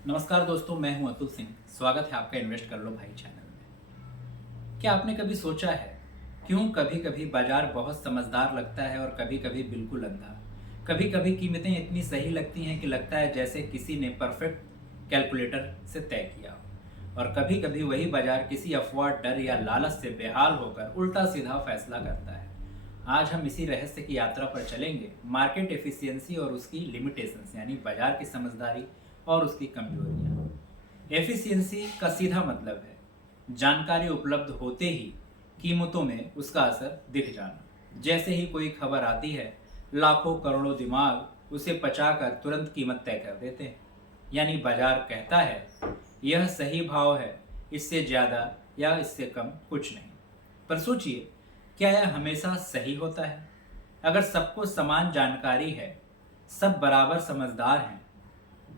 नमस्कार दोस्तों, मैं हूं अतुल सिंह। स्वागत है आपका इन्वेस्ट कर लो भाई चैनल में। क्या आपने कभी सोचा है क्यों कभी कभी बाजार बहुत समझदार लगता है और कभी कभी बिल्कुल अंधा? कभी कभी कीमतें इतनी सही लगती हैं कि लगता है जैसे किसी ने परफेक्ट कैलकुलेटर से तय किया हो, और कभी कभी वही बाजार किसी अफवाह, डर या लालच से बेहाल होकर उल्टा सीधा फैसला करता है। आज हम इसी रहस्य की यात्रा पर चलेंगे, मार्केट एफिशिएंसी और उसकी लिमिटेशंस, यानी बाजार की समझदारी और उसकी कमजोरियां। एफिशिएंसी का सीधा मतलब है जानकारी उपलब्ध होते ही कीमतों में उसका असर दिख जाना। जैसे ही कोई खबर आती है, लाखों करोड़ों दिमाग उसे पचाकर तुरंत कीमत तय कर देते हैं। यानी बाजार कहता है यह सही भाव है, इससे ज़्यादा या इससे कम कुछ नहीं। पर सोचिए, क्या यह हमेशा सही होता है? अगर सबको समान जानकारी है, सब बराबर समझदार हैं,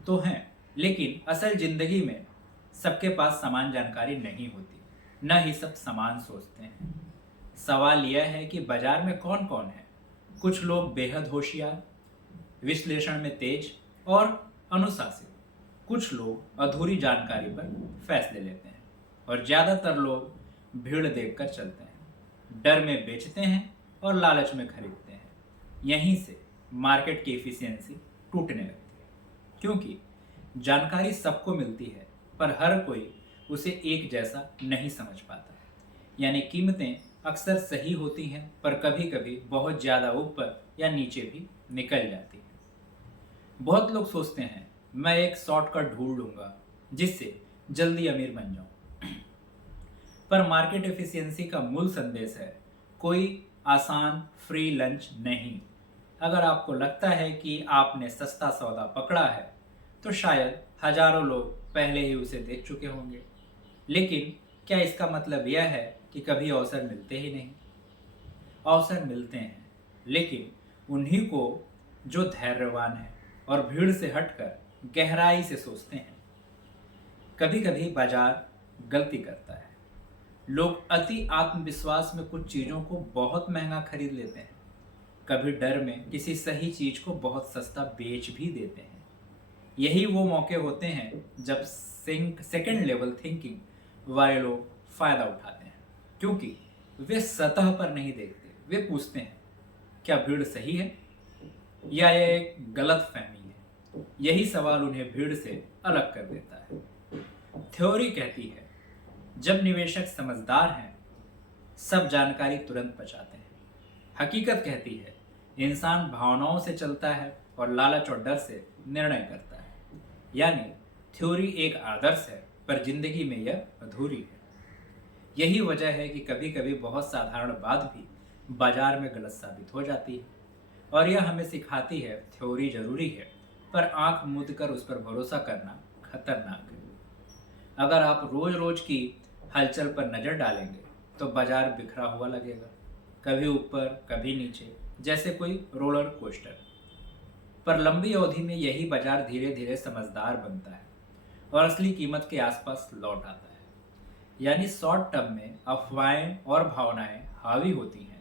तो हैं, लेकिन असल जिंदगी में सबके पास समान जानकारी नहीं होती, न ही सब समान सोचते हैं। सवाल यह है कि बाजार में कौन कौन है। कुछ लोग बेहद होशियार, विश्लेषण में तेज और अनुशासित। कुछ लोग अधूरी जानकारी पर फैसले लेते हैं, और ज़्यादातर लोग भीड़ देखकर चलते हैं, डर में बेचते हैं और लालच में खरीदते हैं। यहीं से मार्केट की एफिशिएंसी टूटने लगती है, क्योंकि जानकारी सबको मिलती है पर हर कोई उसे एक जैसा नहीं समझ पाता। यानी कीमतें अक्सर सही होती हैं, पर कभी कभी बहुत ज़्यादा ऊपर या नीचे भी निकल जाती हैं। बहुत लोग सोचते हैं मैं एक शॉर्टकट ढूंढ लूंगा जिससे जल्दी अमीर बन जाऊं। पर मार्केट एफिशिएंसी का मूल संदेश है कोई आसान फ्री लंच नहीं। अगर आपको लगता है कि आपने सस्ता सौदा पकड़ा है, तो शायद हजारों लोग पहले ही उसे देख चुके होंगे। लेकिन क्या इसका मतलब यह है कि कभी अवसर मिलते ही नहीं? अवसर मिलते हैं, लेकिन उन्हीं को जो धैर्यवान है और भीड़ से हटकर गहराई से सोचते हैं। कभी कभी बाजार गलती करता है। लोग अति आत्मविश्वास में कुछ चीज़ों को बहुत महंगा खरीद लेते हैं। कभी डर में किसी सही चीज़ को बहुत सस्ता बेच भी देते हैं। यही वो मौके होते हैं जब सेकंड लेवल थिंकिंग वाले लोग फायदा उठाते हैं, क्योंकि वे सतह पर नहीं देखते। वे पूछते हैं क्या भीड़ सही है या यह एक गलत फहमी है। यही सवाल उन्हें भीड़ से अलग कर देता है। थ्योरी कहती है जब निवेशक समझदार हैं, सब जानकारी तुरंत पचाते हैं। हकीकत कहती है इंसान भावनाओं से चलता है और लालच और डर से निर्णय करता है। यानी थ्योरी एक आदर्श है, पर जिंदगी में यह अधूरी है। यही वजह है कि कभी कभी बहुत साधारण बात भी बाजार में गलत साबित हो जाती है, और यह हमें सिखाती है थ्योरी जरूरी है, पर आंख मूंद कर उस पर भरोसा करना खतरनाक है। अगर आप रोज रोज की हलचल पर नजर डालेंगे तो बाजार बिखरा हुआ लगेगा, कभी ऊपर कभी नीचे, जैसे कोई रोलर कोस्टर। पर लंबी अवधि में यही बाजार धीरे धीरे समझदार बनता है और असली कीमत के आसपास लौट आता है। यानी शॉर्ट टर्म में अफवाहें और भावनाएं हावी होती हैं,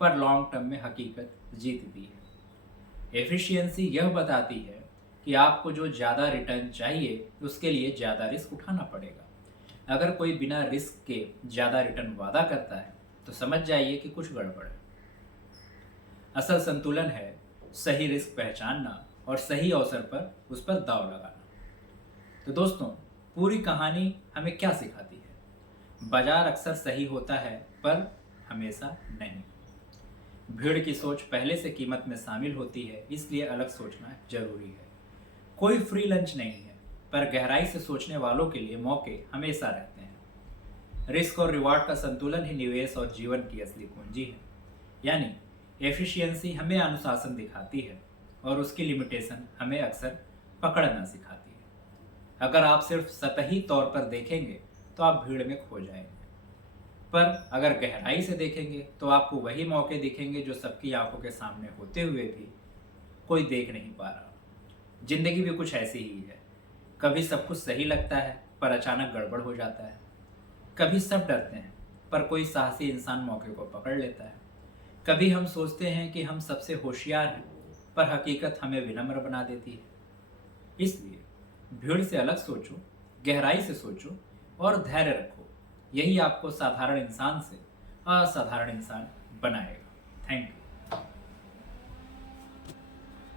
पर लॉन्ग टर्म में हकीकत जीतती है। एफिशिएंसी यह बताती है कि आपको जो ज़्यादा रिटर्न चाहिए उसके लिए ज़्यादा रिस्क उठाना पड़ेगा। अगर कोई बिना रिस्क के ज़्यादा रिटर्न वादा करता है, तो समझ जाइए कि कुछ गड़बड़ है। असल संतुलन है सही रिस्क पहचानना और सही अवसर पर उस पर दांव लगाना। तो दोस्तों, पूरी कहानी हमें क्या सिखाती है? बाजार अक्सर सही होता है, पर हमेशा नहीं। भीड़ की सोच पहले से कीमत में शामिल होती है, इसलिए अलग सोचना जरूरी है। कोई फ्री लंच नहीं है, पर गहराई से सोचने वालों के लिए मौके हमेशा रहते हैं। रिस्क और रिवार्ड का संतुलन ही निवेश और जीवन की असली कुंजी है। यानी एफिशिएंसी हमें अनुशासन दिखाती है और उसकी लिमिटेशन हमें अक्सर पकड़ना सिखाती है। अगर आप सिर्फ सतही तौर पर देखेंगे तो आप भीड़ में खो जाएंगे, पर अगर गहराई से देखेंगे तो आपको वही मौके दिखेंगे जो सबकी आंखों के सामने होते हुए भी कोई देख नहीं पा रहा। जिंदगी भी कुछ ऐसी ही है। कभी सब कुछ सही लगता है, पर अचानक गड़बड़ हो जाता है। कभी सब डरते हैं, पर कोई साहसी इंसान मौके को पकड़ लेता है। कभी हम सोचते हैं कि हम सबसे होशियार हैं, पर हकीकत हमें विनम्र बना देती है। इसलिए भीड़ से अलग सोचो, गहराई से सोचो और धैर्य रखो। यही आपको साधारण इंसान से असाधारण इंसान बनाएगा।